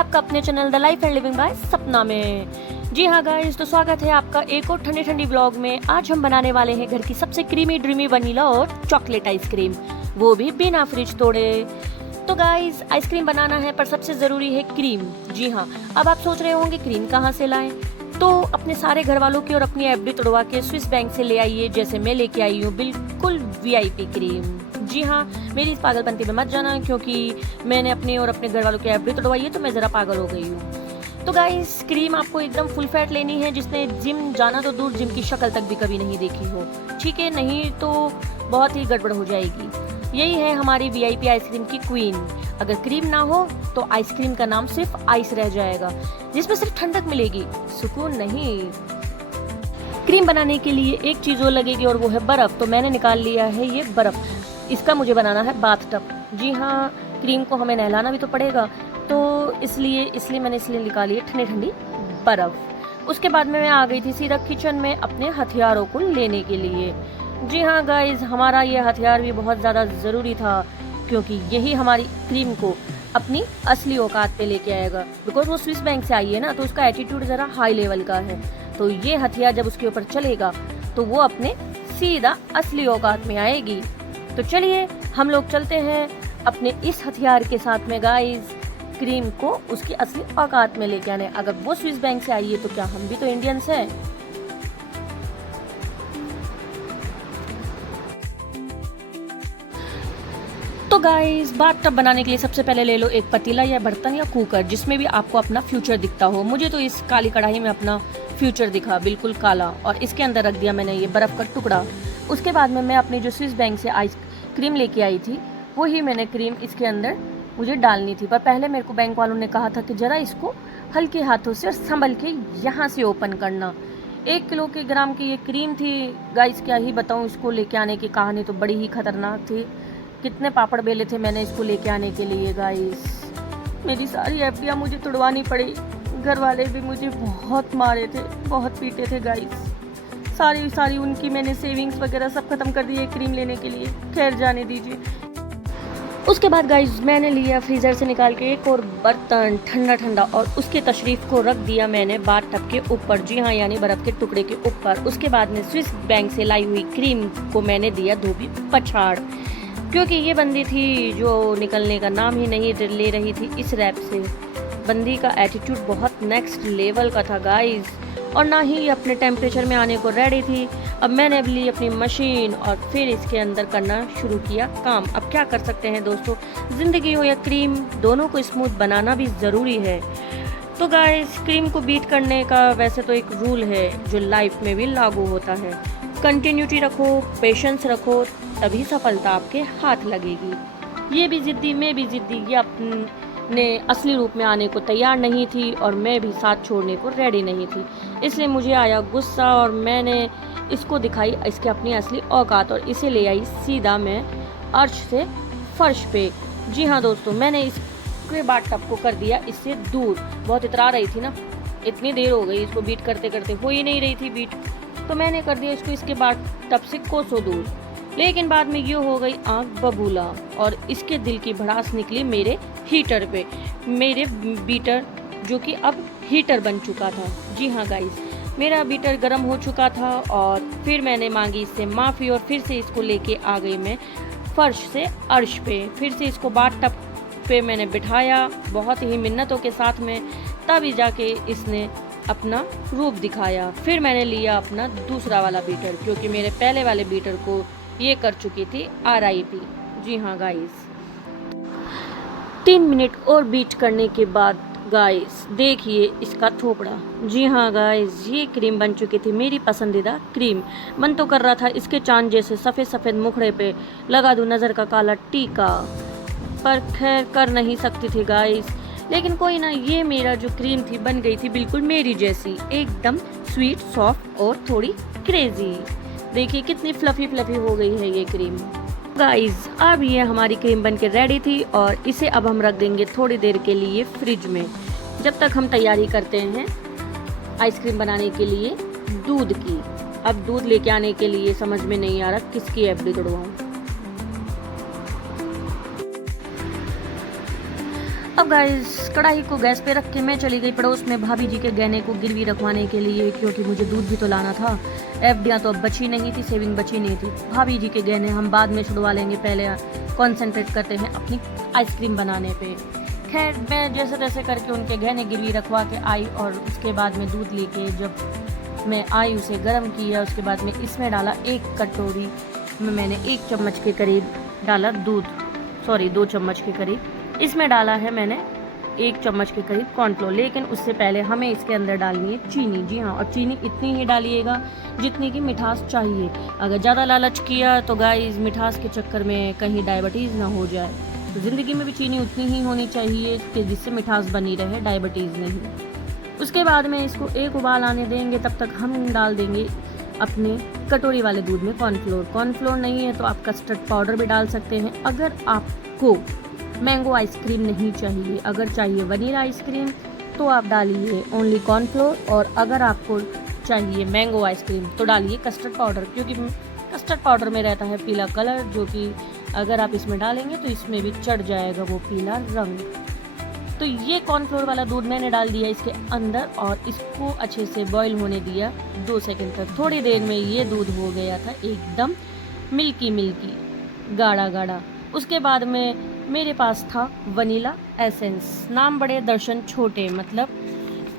आपका अपने channel the life and living by सपना में। जी हाँ गाइस, तो स्वागत है आपका एक और ठंडी ठंडी ब्लॉग में। आज हम बनाने वाले हैं घर की सबसे क्रीमी ड्रीमी वनीला और चॉकलेट आइसक्रीम, वो भी बिना फ्रिज तोड़े। तो गाइस, आइसक्रीम बनाना है पर सबसे ज़रूरी है क्रीम। जी हाँ, अब आप सोच रहे होंगे क्रीम कहाँ से लाएं, तो अपने सारे घर वालों की और अपनी एफडी तोड़वा के स्विस बैंक से ले आइए, जैसे मैं लेके आई हूँ बिल्कुल वीआईपी क्रीम। जी हाँ, मेरी इस पागलपंती में मत जाना, क्योंकि मैंने अपने और अपने घर वालों की एफडी तोड़वाई है तो मैं ज़रा पागल हो गई हूँ। तो गाइस, क्रीम आपको एकदम फुल फैट लेनी है, जिसने जिम जाना तो दूर, जिम की शक्ल तक भी कभी नहीं देखी हो, ठीक है? नहीं तो बहुत ही गड़बड़ हो जाएगी। यही है हमारी वीआईपी आइसक्रीम की क्वीन। अगर क्रीम ना हो तो आइसक्रीम का नाम सिर्फ आइस रह जाएगा, जिसमें सिर्फ ठंडक मिलेगी, सुकून नहीं। क्रीम बनाने के लिए एक चीज़ और लगेगी और वो है बर्फ़। तो मैंने निकाल लिया है ये बर्फ़, इसका मुझे बनाना है बाथ टब। जी हाँ, क्रीम को हमें नहलाना भी तो पड़ेगा, तो इसलिए मैंने निकाली है ठंडी ठंडी बर्फ़। उसके बाद में मैं आ गई थी सीधा किचन में अपने हथियारों को लेने के लिए। जी हाँ गाइज, हमारा ये हथियार भी बहुत ज़्यादा ज़रूरी था, क्योंकि यही हमारी क्रीम को अपनी असली औकात पे लेके आएगा। बिकॉज वो स्विस बैंक से आई है ना, तो उसका एटीट्यूड ज़रा हाई लेवल का है। तो ये हथियार जब उसके ऊपर चलेगा तो वो अपने सीधा असली औकात में आएगी। तो चलिए हम लोग चलते हैं अपने इस हथियार के साथ में गाइज, क्रीम को उसकी असली औकात में लेके आने। अगर वो स्विस बैंक से आई है तो क्या हम भी तो इंडियंस हैं। तो गाइस, बाथ टब बनाने के लिए सबसे पहले ले लो एक पतीला या बर्तन या कुकर, जिसमें भी आपको अपना फ्यूचर दिखता हो। मुझे तो इस काली कढ़ाई में अपना फ्यूचर दिखा, बिल्कुल काला, और इसके अंदर रख दिया मैंने ये बर्फ़ का टुकड़ा। उसके बाद में मैं अपनी जो स्विस बैंक से आइस क्रीम लेके आई थी, वही मैंने क्रीम इसके अंदर मुझे डालनी थी। पर पहले मेरे को बैंक वालों ने कहा था कि ज़रा इसको हल्के हाथों से और संभल के यहाँ से ओपन करना। 1 किलो के ग्राम की ये क्रीम थी गाइस, क्या ही बताऊँ। इसको लेके आने की कहानी तो बड़ी ही खतरनाक थी। कितने पापड़ बेले थे मैंने इसको लेके आने के लिए गाइस। मेरी सारी एफडियाँ मुझे तुड़वानी पड़ी, घर वाले भी मुझे बहुत मारे थे, बहुत पीटे थे गाइस। सारी उनकी मैंने सेविंग्स वगैरह सब खत्म कर दी है क्रीम लेने के लिए। खैर, जाने दीजिए। उसके बाद गाइस, मैंने लिया फ्रीज़र से निकाल के एक और बर्तन ठंडा ठंडा, और उसके तशरीफ़ को रख दिया मैंने बाथ टब के ऊपर। जी हाँ, यानी बर्फ़ के टुकड़े के ऊपर। उसके बाद में स्विस बैंक से लाई हुई क्रीम को मैंने दिया धोबी पछाड़, क्योंकि ये बंदी थी जो निकलने का नाम ही नहीं ले रही थी इस रैप से। बंदी का एटीट्यूड बहुत नेक्स्ट लेवल का था गाइस, और ना ही अपने टेम्परेचर में आने को रेडी थी। अब मैंने अब ली अपनी मशीन और फिर इसके अंदर करना शुरू किया काम। अब क्या कर सकते हैं दोस्तों, ज़िंदगी हो या क्रीम, दोनों को स्मूथ बनाना भी ज़रूरी है। तो गाइस, क्रीम को बीट करने का वैसे तो एक रूल है जो लाइफ में भी लागू होता है। कंटिन्यूटी रखो, पेशेंस रखो, तभी सफलता आपके हाथ लगेगी। ये भी ज़िद्दी, मैं भी ज़िद्दी, ये अपने असली रूप में आने को तैयार नहीं थी और मैं भी साथ छोड़ने को रेडी नहीं थी। इसलिए मुझे आया गुस्सा और मैंने इसको दिखाई इसके अपनी असली औकात, और इसे ले आई सीधा मैं अर्श से फर्श पे। जी हाँ दोस्तों, मैंने इसके बाथ टब को कर दिया इससे दूर। बहुत इतरा रही थी ना, इतनी देर हो गई इसको बीट करते करते, हो ही नहीं रही थी बीट, तो मैंने कर दिया इसको इसके बाथ टब से कोसों दूर। लेकिन बाद में ये हो गई आंख बबूला और इसके दिल की भड़ास निकली मेरे हीटर पे, मेरे बीटर जो कि अब हीटर बन चुका था। जी हाँ गाइस, मेरा बीटर गर्म हो चुका था और फिर मैंने मांगी इससे माफ़ी और फिर से इसको लेके आ गई मैं फर्श से अर्श पे। फिर से इसको बाथ टब पे मैंने बिठाया बहुत ही मिन्नतों के साथ में, तभी जाके इसने अपना रूप दिखाया। फिर मैंने लिया अपना दूसरा वाला बीटर, क्योंकि मेरे पहले वाले बीटर को ये कर चुकी थी RIP। जी हाँ गाइस, 3 मिनट और बीट करने के बाद गाइस देखिए इसका थोपड़ा। जी हाँ गाइस, ये क्रीम बन चुकी थी, मेरी पसंदीदा क्रीम। मन तो कर रहा था इसके चांद जैसे सफ़ेद सफ़ेद मुखड़े पे लगा दूँ नज़र का काला टीका, पर खैर कर नहीं सकती थी गाइस। लेकिन कोई ना, ये मेरा जो क्रीम थी बन गई थी बिल्कुल मेरी जैसी, एकदम स्वीट, सॉफ्ट और थोड़ी क्रेजी। देखिए कितनी फ्लफी फ्लफी हो गई है ये क्रीम गाइस। अब ये हमारी क्रीम बनके रेडी थी और इसे अब हम रख देंगे थोड़ी देर के लिए फ्रिज में, जब तक हम तैयारी करते हैं आइसक्रीम बनाने के लिए दूध की। अब दूध लेके आने के लिए समझ में नहीं आ रहा किसकी एफडी तोड़वाऊँ। अब गाइस कढ़ाई को गैस पे रख के मैं चली गई पड़ोस में भाभी जी के गहने को गिरवी रखवाने के लिए, क्योंकि मुझे दूध भी तो लाना था। एफडियाँ तो अब बची नहीं थी, सेविंग बची नहीं थी। भाभी जी के गहने हम बाद में छुड़वा लेंगे, पहले कॉन्सेंट्रेट करते हैं अपनी आइसक्रीम बनाने पे। खैर मैं जैसे तैसे करके उनके गहने गिरवी रखवा के आई और उसके बाद में दूध लेके जब मैं आई उसे गर्म किया। उसके बाद में इसमें डाला 1 कटोरी में मैंने 1 चम्मच के करीब डाला दूध, 2 चम्मच के करीब। इसमें डाला है मैंने 1 चम्मच के करीब कॉर्नफ्लोर, लेकिन उससे पहले हमें इसके अंदर डालनी है चीनी। जी हाँ, और चीनी इतनी ही डालिएगा जितनी की मिठास चाहिए। अगर ज़्यादा लालच किया तो गाइस मिठास के चक्कर में कहीं डायबिटीज़ ना हो जाए। तो ज़िंदगी में भी चीनी उतनी ही होनी चाहिए कि जिससे मिठास बनी रहे, डायबिटीज़ नहीं। उसके बाद में इसको 1 उबाल आने देंगे, तब तक हम डाल देंगे अपने कटोरी वाले दूध में कॉर्नफ्लोर नहीं है तो आप कस्टर्ड पाउडर भी डाल सकते हैं। अगर आपको मैंगो आइसक्रीम नहीं चाहिए, अगर चाहिए वनीला आइसक्रीम तो आप डालिए ओनली कॉर्नफ्लोर, और अगर आपको चाहिए मैंगो आइसक्रीम तो डालिए कस्टर्ड पाउडर, क्योंकि कस्टर्ड पाउडर में रहता है पीला कलर, जो कि अगर आप इसमें डालेंगे तो इसमें भी चढ़ जाएगा वो पीला रंग। तो ये कॉर्नफ्लोर वाला दूध मैंने डाल दिया इसके अंदर और इसको अच्छे से बॉईल होने दिया 2 सेकंड तक। थोड़ी देर में ये दूध हो गया था एकदम मिल्की गाढ़ा। उसके बाद में मेरे पास था वनीला एसेंस। नाम बड़े दर्शन छोटे, मतलब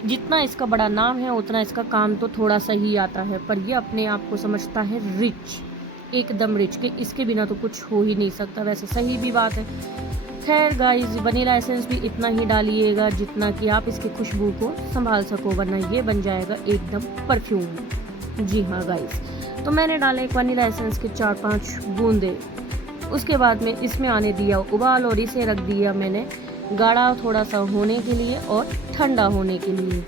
जितना इसका बड़ा नाम है उतना इसका काम तो थोड़ा सा ही आता है, पर ये अपने आप को समझता है रिच, एकदम रिच, के इसके बिना तो कुछ हो ही नहीं सकता। वैसे सही भी बात है। खैर गाइस वनीला एसेंस भी इतना ही डालिएगा जितना कि आप इसकी खुशबू को संभाल सको, वरना ये बन जाएगा एकदम परफ्यूम। जी हाँ गाइस, तो मैंने डाले वनीला एसेंस के 4-5 बूंदे। उसके बाद में इसमें आने दिया उबाल और इसे रख दिया मैंने गाढ़ा थोड़ा सा होने के लिए और ठंडा होने के लिए।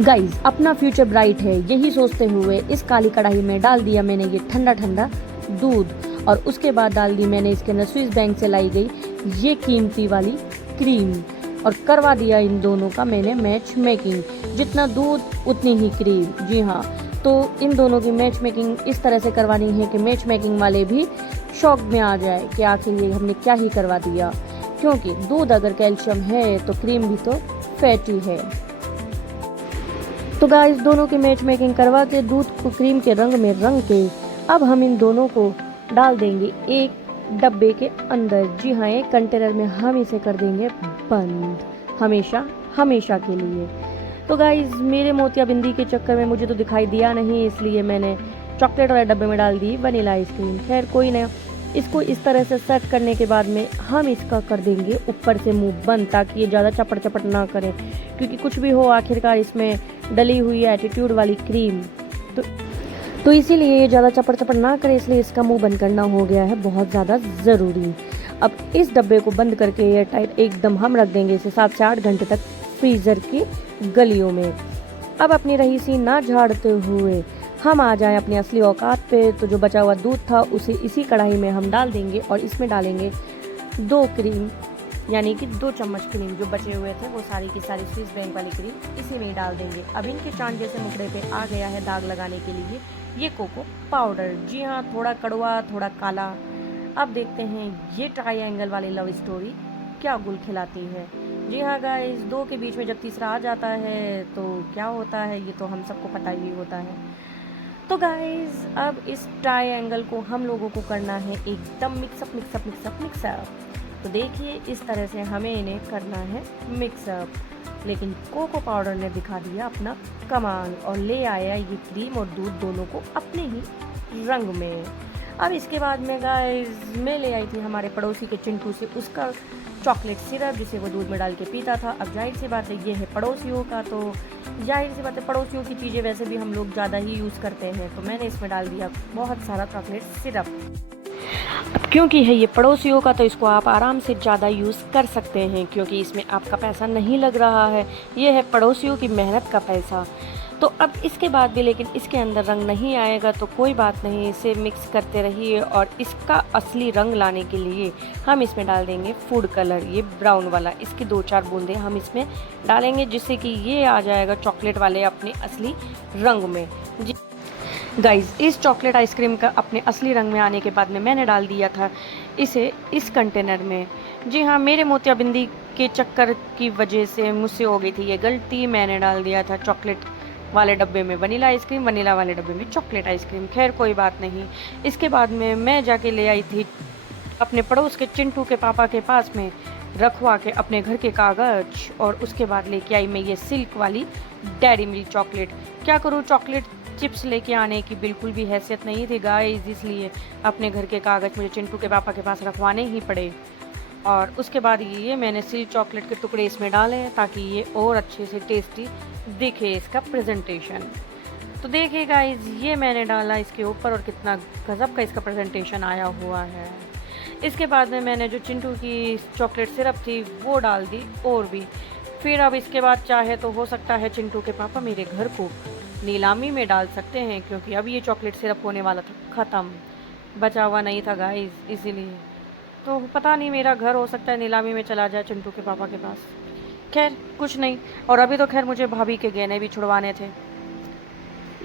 गाइस अपना फ्यूचर ब्राइट है, यही सोचते हुए इस काली कढ़ाई में डाल दिया मैंने ये ठंडा दूध, और उसके बाद डाल दी मैंने इसके अंदर स्विस बैंक से लाई गई ये कीमती वाली क्रीम, और करवा दिया इन दोनों का मैंने मैच मेकिंग। जितना दूध उतनी ही क्रीम। जी हाँ, तो इन दोनों की मैच मेकिंग इस तरह से करवानी है कि मैच मेकिंग वाले भी शौक में आ जाए कि आखिर ये हमने क्या ही करवा दिया, क्योंकि दूध अगर कैल्शियम है तो क्रीम भी तो फैटी है। तो गाइस दोनों की मैच मेकिंग करवा के दूध को क्रीम के रंग में रंग के अब हम इन दोनों को डाल देंगे एक डब्बे के अंदर। जी हाँ, एक कंटेनर में हम इसे कर देंगे बंद हमेशा के लिए। तो गाइज मेरे मोतियाबिंदी के चक्कर में मुझे तो दिखाई दिया नहीं, इसलिए मैंने चॉकलेट वाले डब्बे में डाल दी वनीला आइसक्रीम। खैर कोई ना, इसको इस तरह से सेट करने के बाद में हम इसका कर देंगे ऊपर से मुंह बंद, ताकि ये ज़्यादा चपट ना करे, क्योंकि कुछ भी हो आखिरकार इसमें डली हुई है एटीट्यूड वाली क्रीम, तो इसीलिए ये ज़्यादा चपट ना करे, इसलिए इसका मुंह बंद करना हो गया है बहुत ज़्यादा ज़रूरी। अब इस डब्बे को बंद करके एयर टाइट एकदम हम रख देंगे इसे 7 से 8 घंटे तक फ्रीज़र की गलियों में। अब अपनी रहीसी ना झाड़ते हुए हम आ जाएं अपनी असली औकात पे। तो जो बचा हुआ दूध था उसे इसी कढ़ाई में हम डाल देंगे और इसमें डालेंगे 2 क्रीम, यानी कि 2 चम्मच क्रीम जो बचे हुए थे वो सारी की सारी स्विस बैंक वाली क्रीम इसी में ही डाल देंगे। अब इनके चांद जैसे मुखड़े पे आ गया है दाग लगाने के लिए ये कोको पाउडर। जी हाँ, थोड़ा कड़वा थोड़ा काला। अब देखते हैं ये ट्रायंगल वाली लव स्टोरी क्या गुल खिलाती है। जी हाँ गाइस, 2 के बीच में जब तीसरा आ जाता है तो क्या होता है ये तो हम सबको पता ही होता है। तो गाइस अब इस ट्रायंगल को हम लोगों को करना है एकदम मिक्सअप। तो देखिए इस तरह से हमें इन्हें करना है मिक्सअप। लेकिन कोको पाउडर ने दिखा दिया अपना कमाल और ले आया ये क्रीम और दूध दोनों को अपने ही रंग में। अब इसके बाद में गाइस मैं ले आई थी हमारे पड़ोसी के चिंटू से उसका चॉकलेट सिरप जिसे वो दूध में डाल के पीता था। अब जाहिर सी बात है ये है पड़ोसियों का, तो जाहिर सी बात है पड़ोसियों की चीज़ें वैसे भी हम लोग ज़्यादा ही यूज़ करते हैं, तो मैंने इसमें डाल दिया बहुत सारा चॉकलेट सिरप। क्योंकि है ये पड़ोसियों का तो इसको आप आराम से ज़्यादा यूज़ कर सकते हैं, क्योंकि इसमें आपका पैसा नहीं लग रहा है, ये है पड़ोसियों की मेहनत का पैसा। तो अब इसके बाद भी लेकिन इसके अंदर रंग नहीं आएगा तो कोई बात नहीं, इसे मिक्स करते रहिए और इसका असली रंग लाने के लिए हम इसमें डाल देंगे फूड कलर, ये ब्राउन वाला। इसकी 2-4 बूंदें हम इसमें डालेंगे जिससे कि ये आ जाएगा चॉकलेट वाले अपने असली रंग में। गाइस, इस चॉकलेट आइसक्रीम का अपने असली रंग में आने के बाद में मैंने डाल दिया था इसे इस कंटेनर में। जी हाँ, मेरे मोतियाबिंदी के चक्कर की वजह से मुझसे हो गई थी ये गलती। मैंने डाल दिया था चॉकलेट वाले डब्बे में वनीला आइसक्रीम, वनीला वाले डब्बे में चॉकलेट आइसक्रीम। खैर कोई बात नहीं। इसके बाद में मैं जाके ले आई थी अपने पड़ोस के चिंटू के पापा के पास में रखवा के अपने घर के कागज, और उसके बाद लेके आई मैं ये सिल्क वाली डेयरी मिल्क चॉकलेट। क्या करूँ, चॉकलेट चिप्स लेके आने की बिल्कुल भी हैसियत नहीं थी गाइस, इसलिए अपने घर के कागज मुझे चिंटू के पापा के पास रखवाने ही पड़े। और उसके बाद ये मैंने सिल्क चॉकलेट के टुकड़े इसमें डाले ताकि ये और अच्छे से टेस्टी दिखे इसका प्रेजेंटेशन। तो देखिए गाइस, ये मैंने डाला इसके ऊपर और कितना गजब का इसका प्रेजेंटेशन आया हुआ है। इसके बाद में मैंने जो चिंटू की चॉकलेट सिरप थी वो डाल दी और भी। फिर अब इसके बाद चाहे तो हो सकता है चिंटू के पापा मेरे घर को नीलामी में डाल सकते हैं, क्योंकि अब ये चॉकलेट सिरप होने वाला था ख़त्म, बचा हुआ नहीं था गाइस, इसीलिए। तो पता नहीं, मेरा घर हो सकता है नीलामी में चला जाए चिंटू के पापा के पास। खैर कुछ नहीं। और अभी तो खैर मुझे भाभी के गहने भी छुड़वाने थे,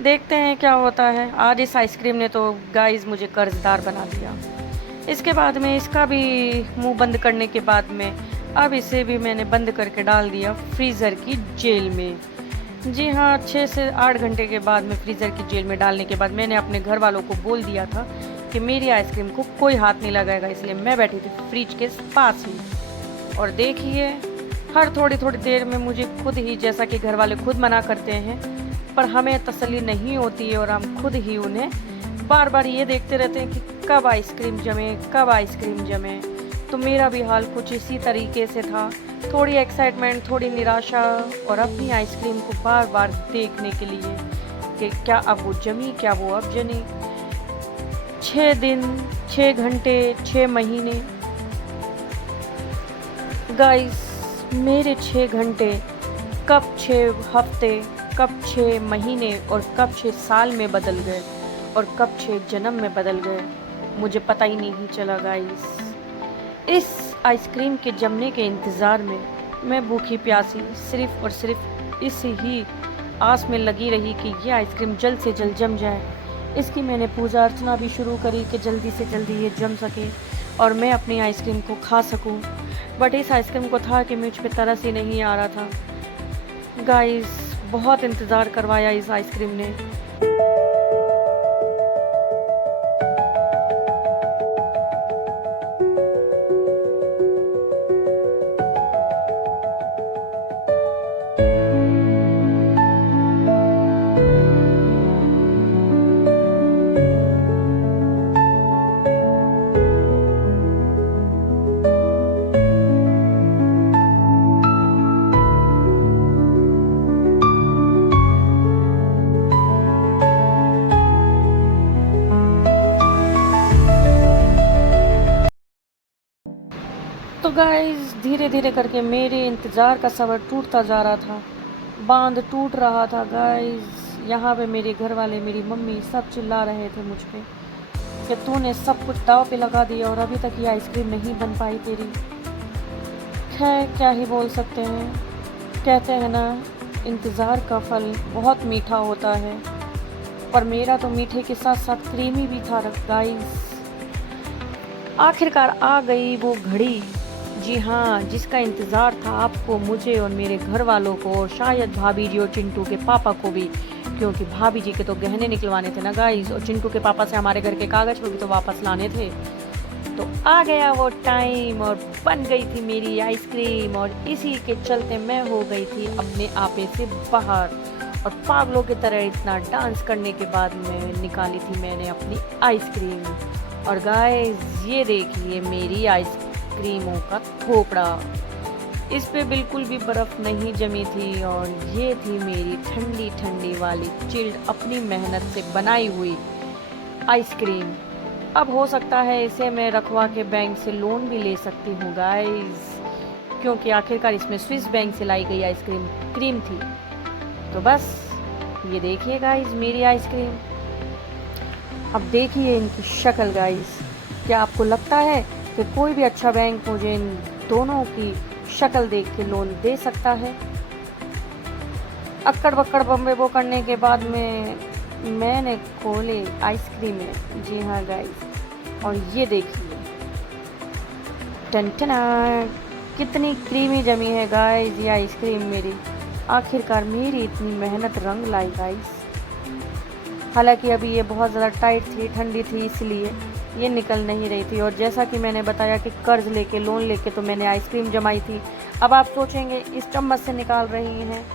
देखते हैं क्या होता है। आज इस आइसक्रीम ने तो गाइस मुझे कर्जदार बना दिया। इसके बाद में इसका भी मुंह बंद करने के बाद में अब इसे भी मैंने बंद करके डाल दिया फ्रीज़र की जेल में। जी हाँ, 6 से 8 घंटे के बाद में फ्रीज़र की जेल में डालने के बाद मैंने अपने घर वालों को बोल दिया था कि मेरी आइसक्रीम को कोई हाथ नहीं लगाएगा, इसलिए मैं बैठी थी फ्रिज के पास ही। और देखिए, हर थोड़ी थोड़ी देर में मुझे खुद ही, जैसा कि घर वाले खुद मना करते हैं पर हमें तसल्ली नहीं होती है और हम खुद ही उन्हें बार बार ये देखते रहते हैं कि कब आइसक्रीम जमे, कब आइसक्रीम जमे। तो मेरा भी हाल कुछ इसी तरीके से था, थोड़ी एक्साइटमेंट, थोड़ी निराशा, और अपनी आइसक्रीम को बार बार देखने के लिए कि क्या अब वो जमी, क्या वो अब जमी। 6 दिन, 6 घंटे, 6 महीने गाइस, मेरे 6 घंटे कब 6 हफ्ते, कब 6 महीने और कब 6 साल में बदल गए और कब 6 जन्म में बदल गए, मुझे पता ही नहीं चला गाइस। इस आइसक्रीम के जमने के इंतज़ार में मैं भूखी प्यासी सिर्फ़ और सिर्फ इस ही आस में लगी रही कि ये आइसक्रीम जल्द से जल्द जम जाए। इसकी मैंने पूजा अर्चना भी शुरू करी कि जल्दी से जल्दी ये जम सके और मैं अपनी आइसक्रीम को खा सकूं। बट इस आइसक्रीम को था कि मुझ पे तरस ही नहीं आ रहा था गाइस। बहुत इंतज़ार करवाया इस आइसक्रीम ने। तो गाइस, धीरे धीरे करके मेरे इंतज़ार का सफ़र टूटता जा रहा था, बांध टूट रहा था गाइस। यहाँ पे मेरे घर वाले, मेरी मम्मी सब चिल्ला रहे थे मुझ पे कि तूने सब कुछ दाव पे लगा दिया और अभी तक ये आइसक्रीम नहीं बन पाई तेरी। खैर क्या ही बोल सकते हैं, कहते हैं ना, इंतज़ार का फल बहुत मीठा होता है, पर मेरा तो मीठे के साथ साथ क्रीमी भी था गाइस। आखिरकार आ गई वो घड़ी, जी हाँ, जिसका इंतज़ार था आपको, मुझे और मेरे घर वालों को, और शायद भाभी जी और चिंटू के पापा को भी, क्योंकि भाभी जी के तो गहने निकलवाने थे ना गाइस, और चिंटू के पापा से हमारे घर के कागज़ को भी तो वापस लाने थे। तो आ गया वो टाइम और बन गई थी मेरी आइसक्रीम, और इसी के चलते मैं हो गई थी अपने आपे से बाहर, और पागलों की तरह इतना डांस करने के बाद में निकाली थी मैंने अपनी आइसक्रीम। और गाइस, ये देखिए मेरी आइसक्रीमों का थोपड़ा, इस पे बिल्कुल भी बर्फ़ नहीं जमी थी, और ये थी मेरी ठंडी ठंडी वाली चिल्ड अपनी मेहनत से बनाई हुई आइसक्रीम। अब हो सकता है इसे मैं रखवा के बैंक से लोन भी ले सकती हूँ गाइस, क्योंकि आखिरकार इसमें स्विस बैंक से लाई गई आइसक्रीम क्रीम थी। तो बस ये देखिए गाइस मेरी आइसक्रीम। अब देखिए इनकी शक्ल गाइस, क्या आपको लगता है कि कोई भी अच्छा बैंक मुझे इन दोनों की शक्ल देख के लोन दे सकता है? अक्कड़ बक्कड़ बम्बे बो करने के बाद में मैंने खोले आइसक्रीम में, जी हाँ गाइस, और ये देखिए टनटना, कितनी क्रीमी जमी है गाइस ये आइसक्रीम मेरी। आखिरकार मेरी इतनी मेहनत रंग लाई गाइस। हालांकि अभी ये बहुत ज़्यादा टाइट थी, ठंडी थी, इसलिए ये निकल नहीं रही थी। और जैसा कि मैंने बताया कि कर्ज लेके, लोन लेके तो मैंने आइसक्रीम जमाई थी। अब आप सोचेंगे इस चम्मच से निकाल रही हैं,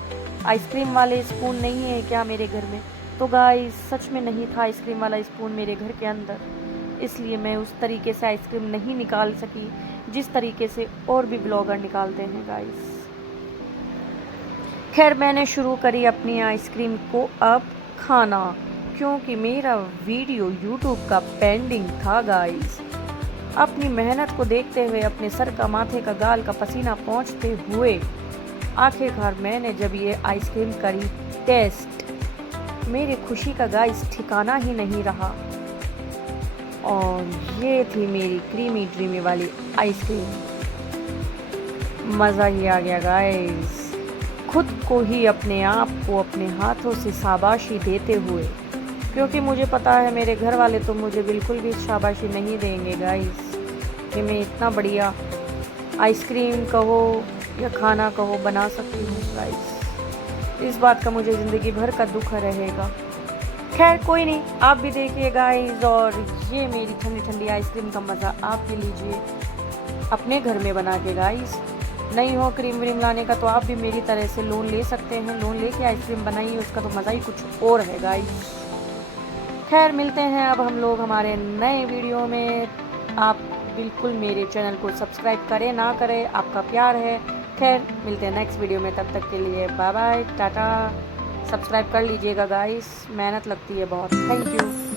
आइसक्रीम वाले स्पून नहीं है क्या मेरे घर में? तो गाइस सच में नहीं था आइसक्रीम वाला स्पून मेरे घर के अंदर, इसलिए मैं उस तरीके से आइसक्रीम नहीं निकाल सकी जिस तरीके से और भी ब्लॉगर निकालते हैं गाइस। खैर मैंने शुरू करी अपनी आइसक्रीम को अब खाना, क्योंकि मेरा वीडियो यूट्यूब का पेंडिंग था गाइस। अपनी मेहनत को देखते हुए, अपने सर का, माथे का, गाल का पसीना पहुँचते हुए आखिरकार मैंने जब ये आइसक्रीम करी टेस्ट, मेरी खुशी का गाइस ठिकाना ही नहीं रहा। और ये थी मेरी क्रीमी ड्रीमी वाली आइसक्रीम, मज़ा ही आ गया गाइस। खुद को ही, अपने आप को अपने हाथों से शाबाशी देते हुए, क्योंकि मुझे पता है मेरे घर वाले तो मुझे बिल्कुल भी शाबाशी नहीं देंगे गाइस कि मैं इतना बढ़िया आइसक्रीम कहो या खाना कहो बना सकती हूँ गाइस। इस बात का मुझे ज़िंदगी भर का दुख रहेगा। खैर कोई नहीं, आप भी देखिए गाइस, और ये मेरी ठंडी ठंडी आइसक्रीम का मज़ा आप भी लीजिए अपने घर में बना के गाइस। नहीं हो क्रीम व्रीम लाने का तो आप भी मेरी तरह से लोन ले सकते हैं, लोन लेके आइसक्रीम बनाइए, उसका तो मज़ा ही कुछ और है गाइस। खैर मिलते हैं अब हम लोग हमारे नए वीडियो में। आप बिल्कुल मेरे चैनल को सब्सक्राइब करें ना करें, आपका प्यार है। खैर मिलते हैं नेक्स्ट वीडियो में, तब तक के लिए बाय बाय, टाटा। सब्सक्राइब कर लीजिएगा गाइस, मेहनत लगती है बहुत। Thank you.